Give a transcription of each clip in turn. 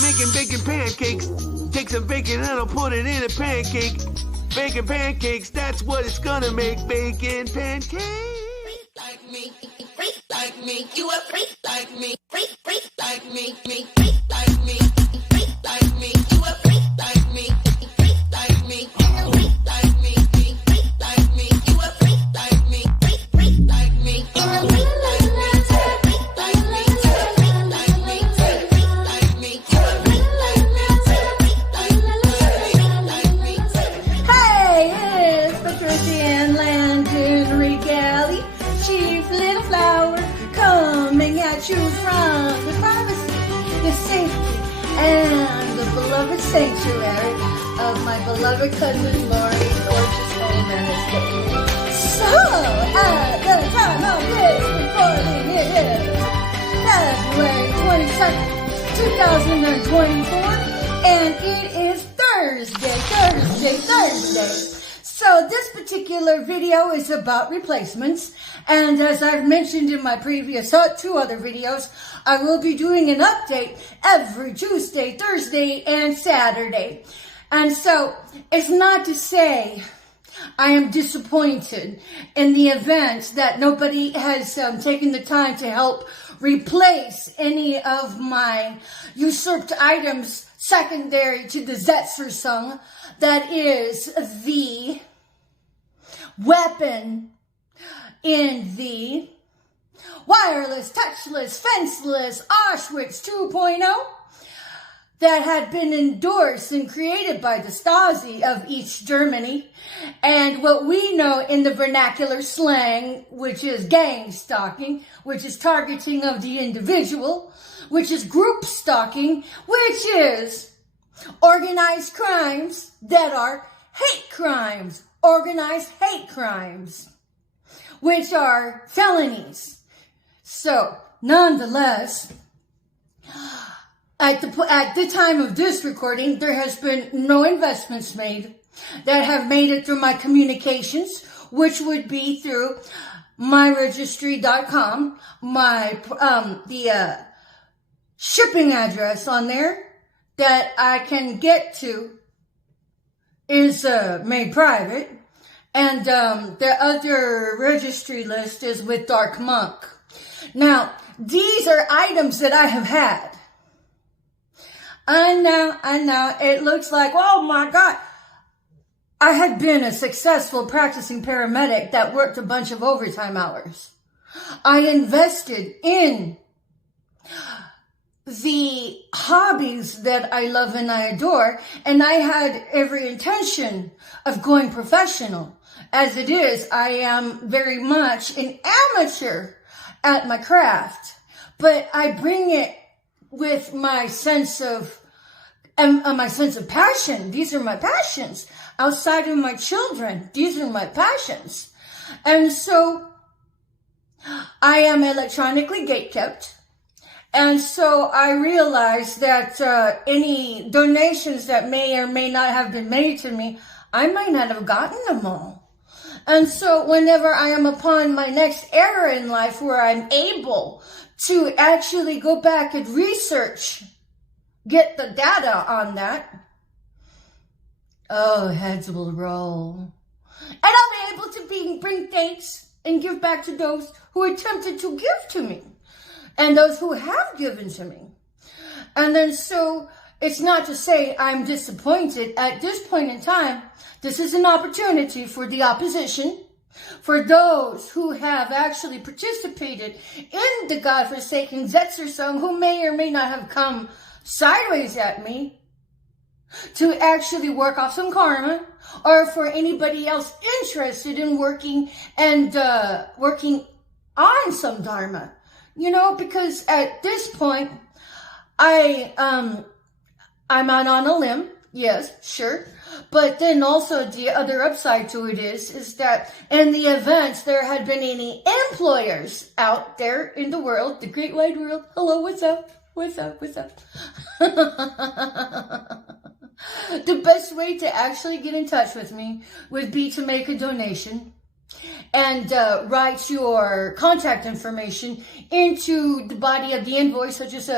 Making bacon pancakes. Take some bacon and I'll put it in a pancake. Bacon pancakes, that's what it's gonna make. Bacon pancakes. Like me, freak like me, you a freak like me, freak like me, freak like me, freak like me, you a freak like me, freak like me, freak like me, freak like me, you a freak like me, freak like me, Hey, it's Patricia Ann Landon Regali, Chief Little Flower, coming at you from the privacy, the safety, and the beloved sanctuary of my beloved cousin Lori's gorgeous home and estate. So, at the time of this recording, it is February 22nd, 2024, and it is Thursday. So this particular video is about replacements, and as I've mentioned in my previous two other videos, I will be doing an update every Tuesday, Thursday, and Saturday. And so it's not to say I am disappointed in the event that nobody has taken the time to help replace any of my usurped items secondary to the Zetzer-sung, that is the weapon in the wireless, touchless, fenceless Auschwitz 2.0 that had been endorsed and created by the Stasi of East Germany, and what we know in the vernacular slang, which is gang stalking, which is targeting of the individual, which is group stalking, which is organized crimes that are hate crimes, organized hate crimes, which are felonies. So, nonetheless, at the time of this recording, there has been no investments made that have made it through my communications, which would be through myregistry.com, the shipping address on there that I can get to is made private, and the other registry list is with Dark Monk. Now, these are items that I have had. I know, it looks like, oh my God, I had been a successful practicing paramedic that worked a bunch of overtime hours. I invested in the hobbies that I love and I adore, and I had every intention of going professional. As it is, I am very much an amateur at my craft, but I bring it with my sense of passion. These are my passions. Outside of my children, these are my passions. And so I am electronically gatekept. And so I realized that any donations that may or may not have been made to me, I might not have gotten them all. And so whenever I am upon my next era in life where I'm able to actually go back and research, get the data on that, oh, heads will roll. And I'll be able to bring thanks and give back to those who attempted to give to me and those who have given to me. And then so it's not to say I'm disappointed. At this point in time, this is an opportunity for the opposition, for those who have actually participated in the godforsaken Zetzer-sung, who may or may not have come sideways at me, to actually work off some karma, or for anybody else interested in working on some dharma. You know, because at this point, I'm out on a limb. Yes, sure. But then also the other upside to it is that in the event there had been any employers out there in the world, the great wide world, hello, what's up? The best way to actually get in touch with me would be to make a donation and write your contact information into the body of the invoice, such as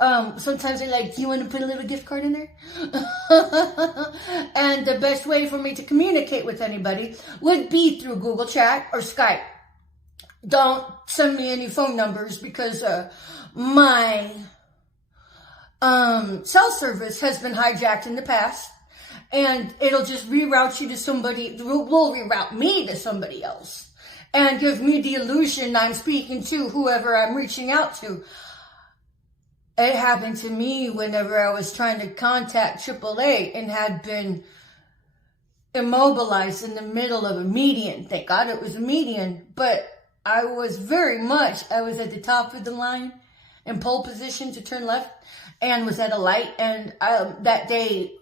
Sometimes they're like, do you want to put a little gift card in there? And the best way for me to communicate with anybody would be through Google Chat or Skype. Don't send me any phone numbers because my cell service has been hijacked in the past, and it'll just reroute you to somebody, will reroute me to somebody else and give me the illusion I'm speaking to whoever I'm reaching out to. It happened to me whenever I was trying to contact AAA and had been immobilized in the middle of a median. Thank God it was a median, but I was at the top of the line in pole position to turn left and was at a light. And that day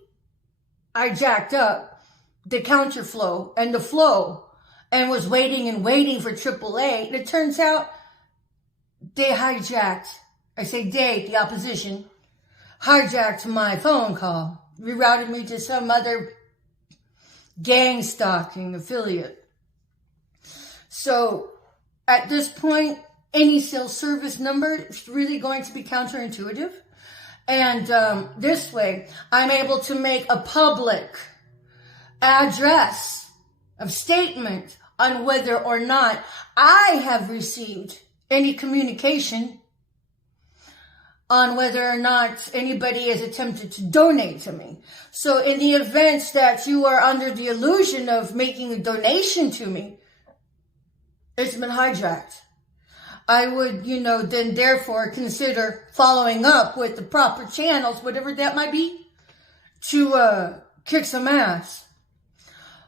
I jacked up the counterflow and the flow and was waiting for AAA. And it turns out they hijacked, the opposition, hijacked my phone call, rerouted me to some other gang stalking affiliate. So at this point, any cell service number is really going to be counterintuitive. And this way, I'm able to make a public address of statement on whether or not I have received any communication on whether or not anybody has attempted to donate to me. So in the event that you are under the illusion of making a donation to me, it's been hijacked. I would, then therefore consider following up with the proper channels, whatever that might be, to kick some ass.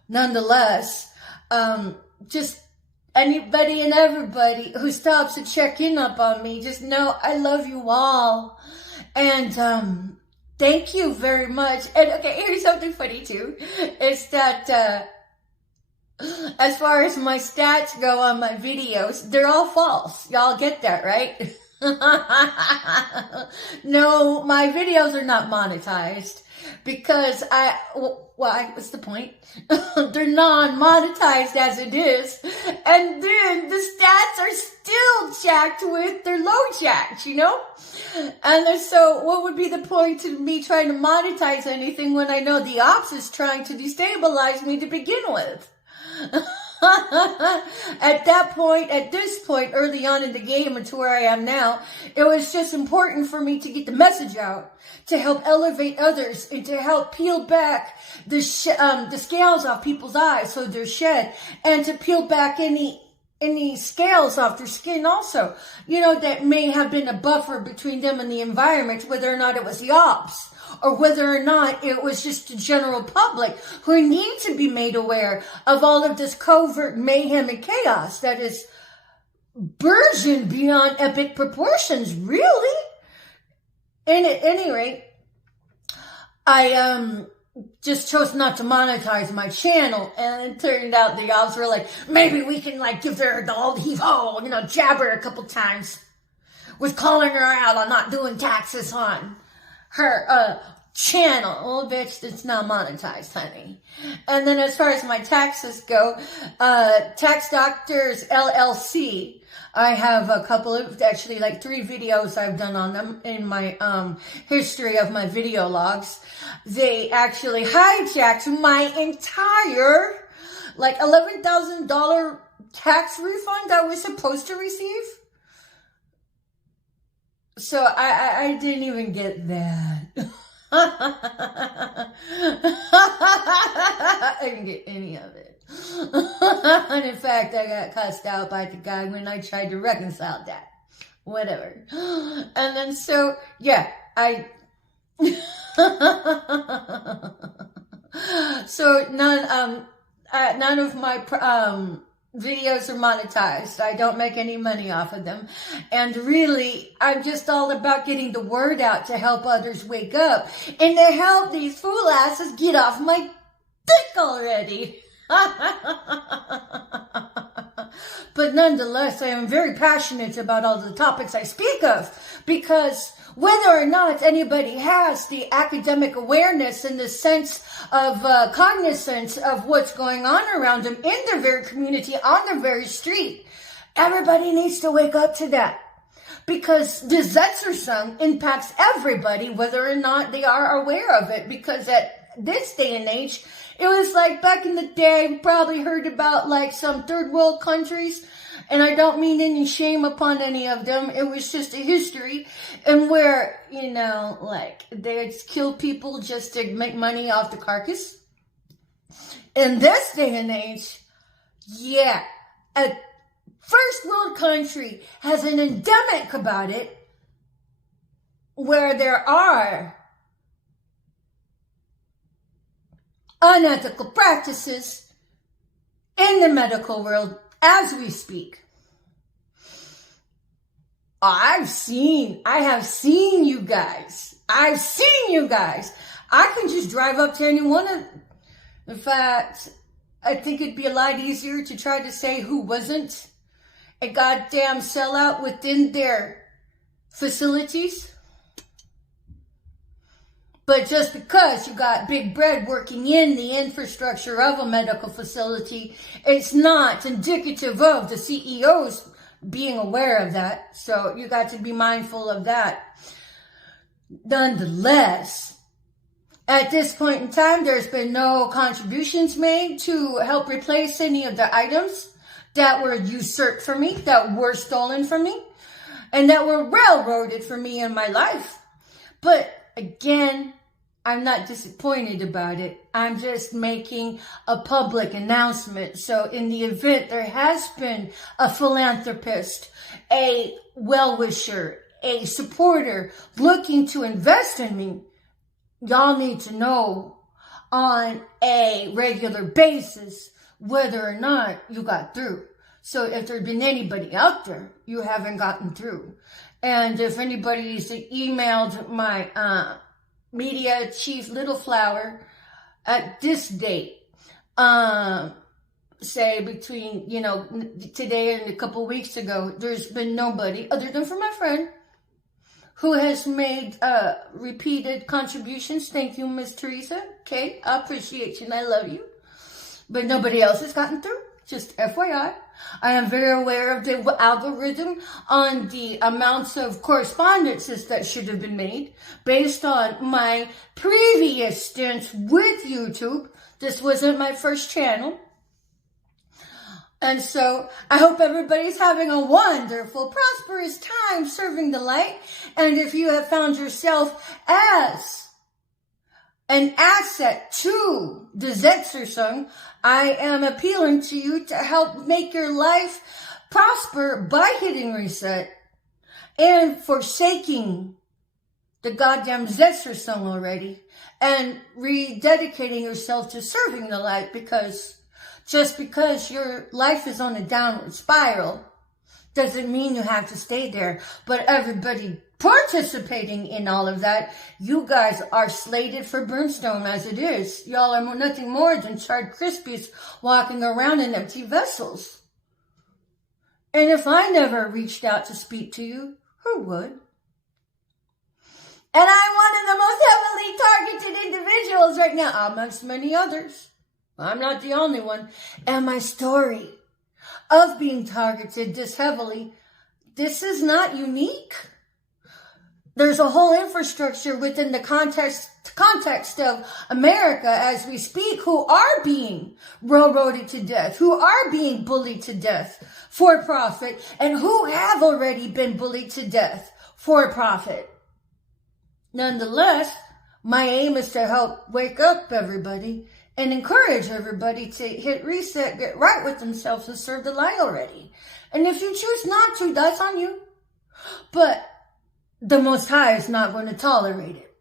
Nonetheless, just anybody and everybody who stops to check in up on me, just know I love you all. And thank you very much. And okay, here's something funny too. It's that as far as my stats go on my videos, they're all false. Y'all get that, right? No, my videos are not monetized because what's the point? They're non-monetized as it is. And then the stats are still jacked with their low jacks, And so what would be the point to me trying to monetize anything when I know the ops is trying to destabilize me to begin with? At this point, early on in the game and to where I am now, it was just important for me to get the message out, to help elevate others, and to help peel back the scales off people's eyes so they're shed, and to peel back any scales off their skin also, that may have been a buffer between them and the environment, whether or not it was the ops, or whether or not it was just the general public who need to be made aware of all of this covert mayhem and chaos that is burgeoned beyond epic proportions, really. And at any rate, I just chose not to monetize my channel, and it turned out the ops were like, maybe we can give her the old heave-ho, jab her a couple times. Was calling her out on not doing taxes on her channel. Oh, bitch, that's not monetized, honey. And then as far as my taxes go, Tax Doctors LLC, I have a couple of, actually 3 videos I've done on them in my history of my video logs. They actually hijacked my entire $11,000 tax refund I was supposed to receive. So I didn't even get that. I didn't get any of it. And in fact, I got cussed out by the guy when I tried to reconcile that. Whatever. And then so, yeah, so none of my videos are monetized. I don't make any money off of them. And really, I'm just all about getting the word out to help others wake up and to help these fool asses get off my dick already. But nonetheless, I am very passionate about all the topics I speak of, because whether or not anybody has the academic awareness and the sense of cognizance of what's going on around them in their very community, on their very street, everybody needs to wake up to that. because Gesetzerung impacts everybody, whether or not they are aware of it. Because at this day and age, it was like back in the day, you probably heard about like some third world countries, and I don't mean any shame upon any of them. It was just a history, and where, you know, like they'd kill people just to make money off the carcass. In this day and age, yeah, a first world country has an endemic about it, where there are unethical practices in the medical world as we speak. I have seen you guys. I can just drive up to any one of, in fact, I think it'd be a lot easier to try to say who wasn't a goddamn sellout within their facilities. But just because you got big bread working in the infrastructure of a medical facility, it's not indicative of the CEOs being aware of that. So you got to be mindful of that. Nonetheless, at this point in time, there's been no contributions made to help replace any of the items that were usurped from me, that were stolen from me, and that were railroaded for me in my life. But again, I'm not disappointed about it. I'm just making a public announcement. So in the event there has been a philanthropist, a well-wisher, a supporter looking to invest in me, y'all need to know on a regular basis whether or not you got through. So if there's been anybody out there, you haven't gotten through. And if anybody's emailed my media chief Little Flower at this date, say between, you know, today and a couple weeks ago, there's been nobody other than for my friend who has made repeated contributions. Thank you, Miss Teresa. Okay, I appreciate you and I love you. But nobody else has gotten through. Just FYI. I am very aware of the algorithm on the amounts of correspondences that should have been made based on my previous stints with YouTube. This wasn't my first channel. And so I hope everybody's having a wonderful, prosperous time serving the light. And if you have found yourself as an asset to the Gesetzerung, I am appealing to you to help make your life prosper by hitting reset and forsaking the goddamn Gesetzerung already and rededicating yourself to serving the light, because just because your life is on a downward spiral doesn't mean you have to stay there. But everybody participating in all of that, you guys are slated for brimstone as it is. Y'all are nothing more than charred Krispies walking around in empty vessels. And if I never reached out to speak to you, who would? And I'm one of the most heavily targeted individuals right now, amongst many others. I'm not the only one. And my story of being targeted this heavily, this is not unique. There's a whole infrastructure within the context of America as we speak who are being railroaded to death, who are being bullied to death for profit, and who have already been bullied to death for profit. Nonetheless, my aim is to help wake up everybody and encourage everybody to hit reset, get right with themselves, and serve the light already. And if you choose not to, that's on you. But the Most High is not going to tolerate it.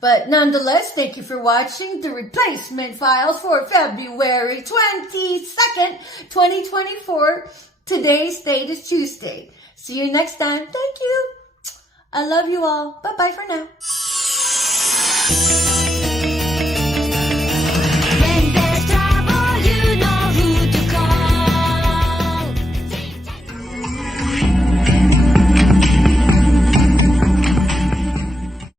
But nonetheless, thank you for watching the replacement files for February 22nd, 2024. Today's date is Tuesday. See you next time. Thank you. I love you all. Bye-bye for now.